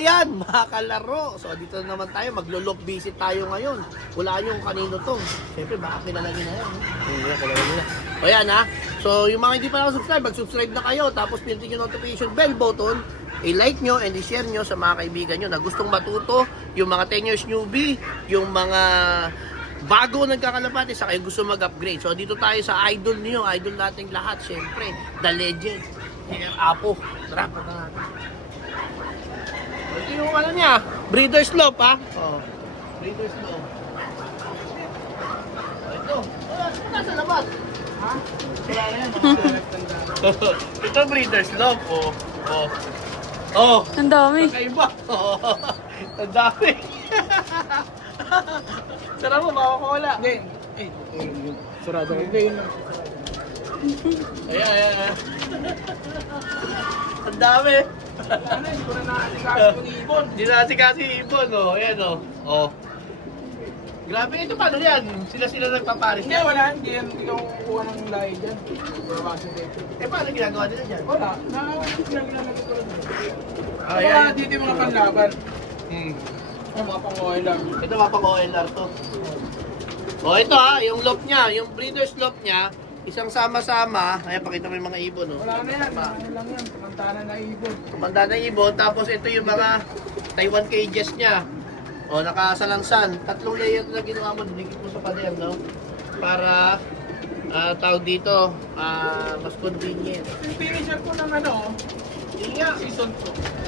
ayan, mga kalaro. So, dito naman tayo, maglo-loop visit tayo ngayon. Wala yung kanino to. Siyempre, baka kilalagin na yan. Hindi, kilalagin na. O yan ha. So, yung mga hindi pa nakasubscribe, mag-subscribe na kayo. Tapos, pindutin yung notification bell button. I-like nyo and i-share nyo sa mga kaibigan nyo na gustong matuto. Yung mga 10 years newbie, yung mga bago nagkakalapati, sa kayo gusto mag-upgrade. So, dito tayo sa idol niyo. Idol nating lahat, siyempre. The legend. Here, Apo. Tara, punta natin. Ito yung ano niya, breeder's slope ha. Oh, breeder's slope. Ito, nasa labas. Ha? Wala na yan. Ito breeder's slope. Oh, oh. Oh. Ang dami. Kakaiba. Oh, ang dami. Sarap mo, makakawala. Hindi. Sarado ko. Hindi. Ayan. Ang dami. Ano, hindi ko na naasikaso yung ibon. Hindi na kasi ibon, oh. Ayan, oh. Oh. Grabe, ito paano yan? Sila nagpaparis Hindi, yan. wala. Hindi yan. Hindi ka kukuha ng lahi dyan. Eh, paano ginagawa nila dyan? Wala. Naglalagay ko lang. Ayan. Wala dito yung mga panlaban. Hmm. Yung mga pang-oil lang. Ito, mapang OLR to. Oh, ito ha, yung loop niya, yung breeder's loop niya, isang sama-sama. Ayan, pakita mo yung mga ibon, oh. Wala na yan. Ano lang yan. Pagkantana na ibon. Kumanda ng ibon, tapos ito yung mga Taiwan cages niya. O, nakasalansan. 3 layer na ginawa mo, dinikit mo sa pader, no? Para, tawag dito, mas convenient. Yung finisher ko ng ano, Iya, season 2.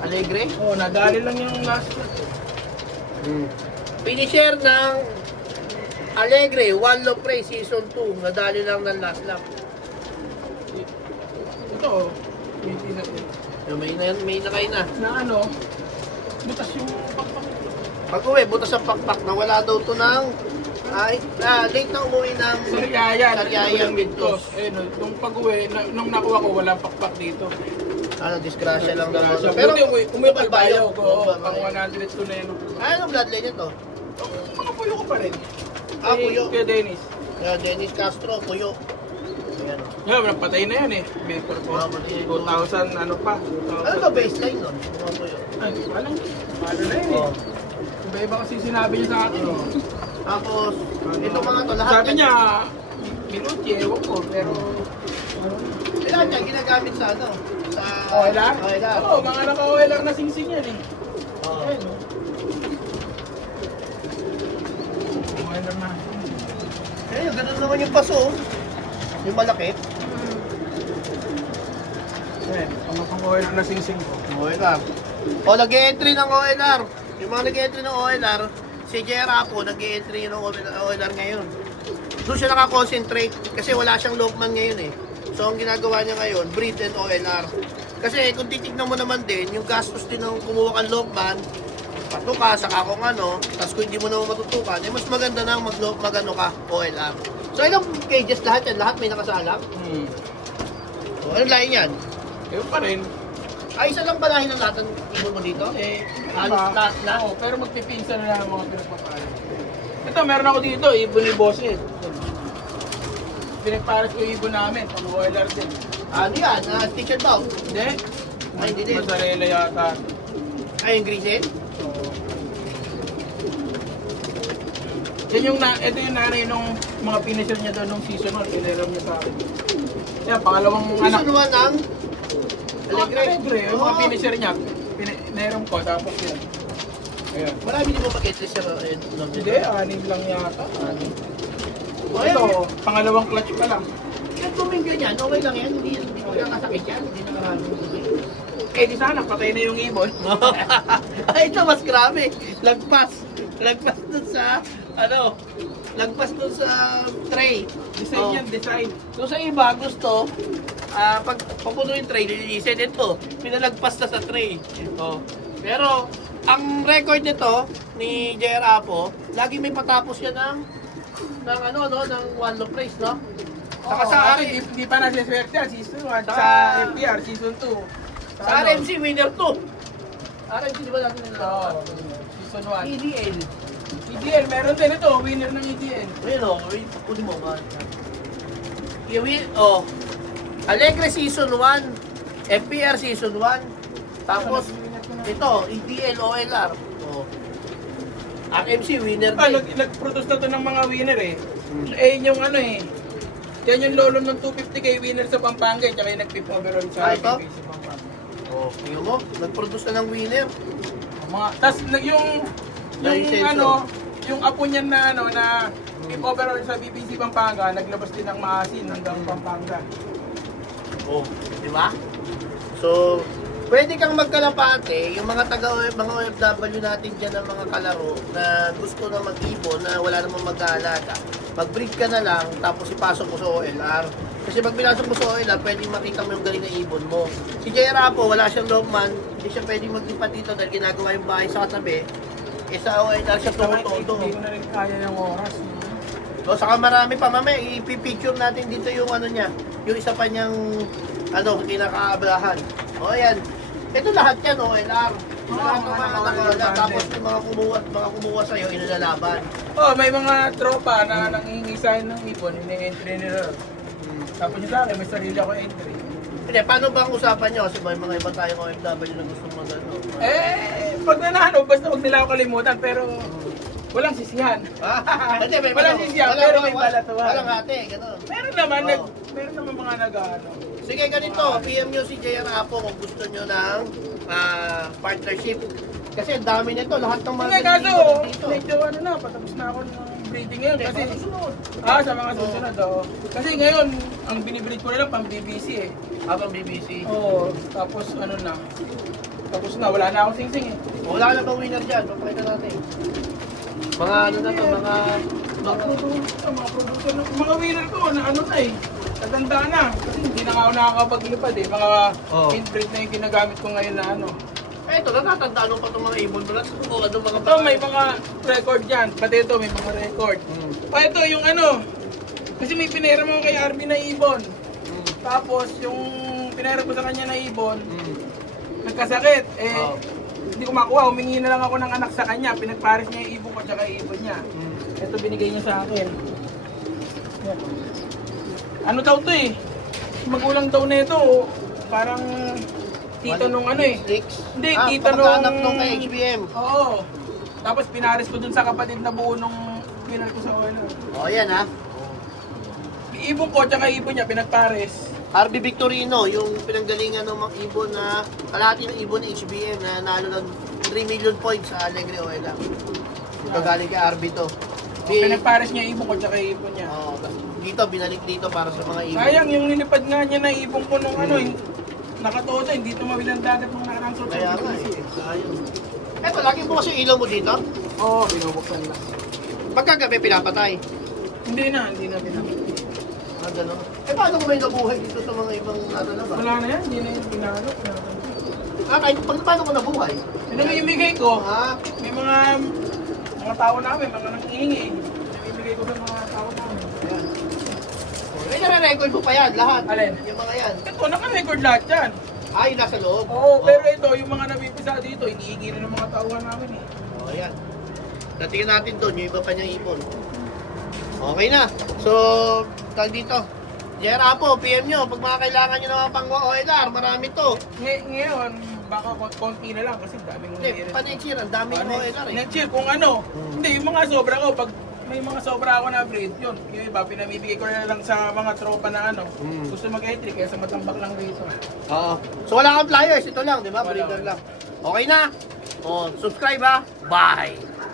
Alegre. Oo, nadali lang yung last. Finisher ng Alegre, One Loop Race Season 2. Nadali lang ng last lap. Ito, hindi na Yung may nakay na. na ano, butas yung pakpak. Pag uwi, butas ang pakpak na wala daw to ng late na umuwi ng Sariayan. Sariayan Mintos. Eh, nung pag-uwi, nung nakuha ko, walang pakpak dito. Disgrasya lang daw. Pero Pero umipagbayaw ko, pang 100 to na yun. ano bloodline nito? Mga puyo ko pa rin. Puyo. Kaya Dennis. Dennis Castro, Puyo. Ayan. Yeah, napatay na yan eh. Vapor ko. Patay. 2,000 ano pa. Ano ba baseline nun? Mga Puyo. Ay, hindi ko alam. Ano na yun eh. Iba-iba kasi sinabi niya sa akin. Tapos, ito mga to lahat. Sabi niya, Minuti, ewan ko. Pero, Lahat yan ginagamit sa ano? Sa OLR? OLR. Oo, mga naka-OLR na sing-sing yan eh. Oo. Ayun, no? OLR na. Ayun, ganun naman yung paso. Oh. Yung malaki. Ayun, mga pang-OLR na sing-sing ko. OLR. O, nag-e-entry ng OLR. Yung mga nag-e-entry ng OLR, si JR Apo, nag-e-entry ng OLR ngayon. Doon siya nakakonsentrate kasi wala siyang loopman ngayon eh. So, ang ginagawa niya ngayon, breed and OLR. Kasi kung titignan mo naman din, yung gastos din ng kumuha kang loopman, patuka, saka kung ano, tapos kung hindi mo naman matutukan, eh mas maganda na mag-ano ka, OLR. So, ilang cages lahat yan? Lahat may nakasalak? O, anong lahi yan? Ayun pa rin. Ay, isa lang balahin ng lahat ng ibon mo dito? Halos lahat na? Oo, pero magpipinsan na lang ang mga pinagpapalit. Ito, meron ako dito, ibon ni Bosse. Pinagpalit ko yung ibon namin, pang OLR din. Ano yan? Stitcher dog? Hindi? Ay, hindi din. Mozzarella yata. Ay, yung grizzle? Yan yung ito yung nanay nung mga finisher niya doon nung season 1, piniram niya sa akin. Yan, pangalawang anak. Season 1 ang? Alegre? Alegre, yung mga finisher niya, piniram ko, tapos yan. Ayan. Marami din mo mag-entry sa Hindi, 6 lang yata. O, Ito, pangalawang clutch pa lang. Yan tuming ganyan, okay lang yan. Hindi nakasakit yan. Hindi nakasakit. Eh di sana, patay na yung ibon. Ay, ito mas grabe. Lagpas. Lagpas dun sa, lagpas dun sa tray. Design yan, design. So sa iba, gusto, pag papuno yung tray, lilinisin ito. Pinalagpas na sa tray. Pero, ang record nito, ni JR Apo, lagi may patapos yan ng ng one loop race, no? Saka sa Hindi pa nasiswerte yan, season 1. Sa FPR, season 2. Sa RMC, winner 2. RMC, di ba natin na? Oo, season 1. EDL. EDL, meron din ito, winner ng EDL. Ayun o, kunin mo ba? Alegre Season 1, FPR Season 1, tapos Ito, ETL, OLR. Oh. RMC, winner Ah, din. nag-produce na to ng mga winner eh. Eh, yun yung ano eh. Yan yung lolo ng 250k winner sa Pampanga eh. Tsaka yung nag-pip overall sa Ito? BBC Pampanga. Oh, tingnan mo, nag-produce na ng winner. Tapos yung License, ano, yung apo niyan na ano na pip overall sa BBC Pampanga, naglabas din ng maasin hanggang Pampanga. Oh, di ba? So, pwede kang magkalapate, yung mga mga OFW natin dyan ng mga kalaro na gusto na mag-ibon na wala namang mag-aalaga. Mag-breed ka na lang, tapos ipasok mo sa OLR. Kasi pag pinasok mo sa OLR, pwedeng makita mo yung galing na ibon mo. Si J. Rapo, wala siyang logman, hindi siya pwedeng maglipat dito dahil ginagawa yung bahay sa katabi. Eh sa OLR siya tumutodo. Hindi ko na rin kaya ng oras. So, saka marami pa. Mamaya, ipipicture natin dito yung ano niya. Yung isa pa niyang, ano, kinakaablahan. O, ayan. Ito lahat yan, OLR. Lahat ng mga nakaula. Tapos yung mga kumuha sa'yo, inilalaban. Oh, may mga tropa na nangingi sa akin ng ibon, ini-entry nila. Tapos yung sa akin, may sarili ako entry. Hindi, paano ba ang usapan niyo? Kasi may mga iba tayong OFW na gusto mag ano. Pag nanalo, basta wag nila ako kalimutan, pero walang sisihan. Hindi, may Walang sisihan, pero may balatuhan. Walang ate, gano'n. Meron naman, Oo. meron naman mga nag-ano. Sige, ganito. PM nyo si J. Rapo kung gusto nyo ng partnership. Kasi ang dami nito. Lahat ng mga Hindi, kaso, ganito dito. medyo ano na, patapos na ako ng breeding ngayon. Kasi, Kasi, susunod. sa mga susunod, oo. Kasi ngayon, ang binibreed ko na lang pang BBC eh. Habang BBC. Oo, tapos ano na. Tapos na, wala na akong sing-sing eh. Wala na bang winner dyan? Papakita natin. Mga ano na to, mga Mga winner ko, na ano na eh. Tatanda na. Kasi hindi na nga ako nakakapaglipad eh. Mga Oo. inbreed na yung ginagamit ko ngayon na ano. Eto, natatandaan mo pa itong mga ibon mo. O ano mga Ito, may mga record dyan. Pati ito, may mga record. Ito, yung ano. Kasi may pinera mo kay Arby na ibon. Tapos, yung pinera ko sa kanya na ibon, nagkasakit. Eh, Oo. hindi ko makuha. Humingi na lang ako ng anak sa kanya. Pinagpares niya yung ibon ko tsaka yung ibon niya. Ito binigay niya sa akin. Yan. Ano daw to eh? Magulang daw na ito. Parang tito nung ano eh. Hindi, tito nung... Pagkanak nung kay HBM. Oo. Tapos pinares ko dun sa kapatid na buo nung pinar ko sa oil. O, yan ha. Ibon ko tsaka ibon niya pinagpares. RB Victorino, yung pinanggalingan ng mga ibon na kalahati ng ibon ng HBM na nalo ng 3 million points sa Alegre Oela. Ito galing kay RB to. Pinagpares niya ibon ko tsaka ibon niya. Oh, dito, binalik dito para sa mga ibon. Sayang yung nilipad nga niya na ibon ko nung ano, nakatoto, hindi tumawid ang dagat nung nakarang sorte. Kaya nga eh. Sayang. Eto, lagi bukas yung ilaw mo dito. Oo, binubuksan lang. Pagkagabi, pinapatay. Hindi na pinapatay. Gano'n. Eh, paano kung may nabuhay dito sa mga ibang ano na ba? Wala na yan, hindi na yung pinalo. Kahit paano ko nabuhay? Pinamimigay ko, Ha? may mga tao namin, mga nangihingi. Pinamimigay ko sa mga tao namin. Ayan. May nare-record mo pa yan, lahat. Alin? Yung mga yan. Ito, naka-record lahat yan. Ay, nasa loob. Oo, pero ito, yung mga nabibisa dito, hinihingi rin ng mga tauhan namin eh. Oh, ayan. Natingnan natin doon, yung iba pa niyang ipon. Okay na. So, tag dito. Jera po, PM nyo. Pag mga kailangan nyo naman pang OLR, marami to. Ngayon, baka konti na lang kasi daming Hindi, pa-next year, ang dami ng OLR eh. Next year, kung ano, hindi, yung mga sobra ko, pag may mga sobra ako na breed, yun, yung iba, pinamibigay ko na lang sa mga tropa na ano, gusto mag-entry, kaya sa matambak lang rito. Oo. So, wala kang flyers. Ito lang, di ba? Wala. Breeder lang. Okay na? Oh, subscribe ha. Bye!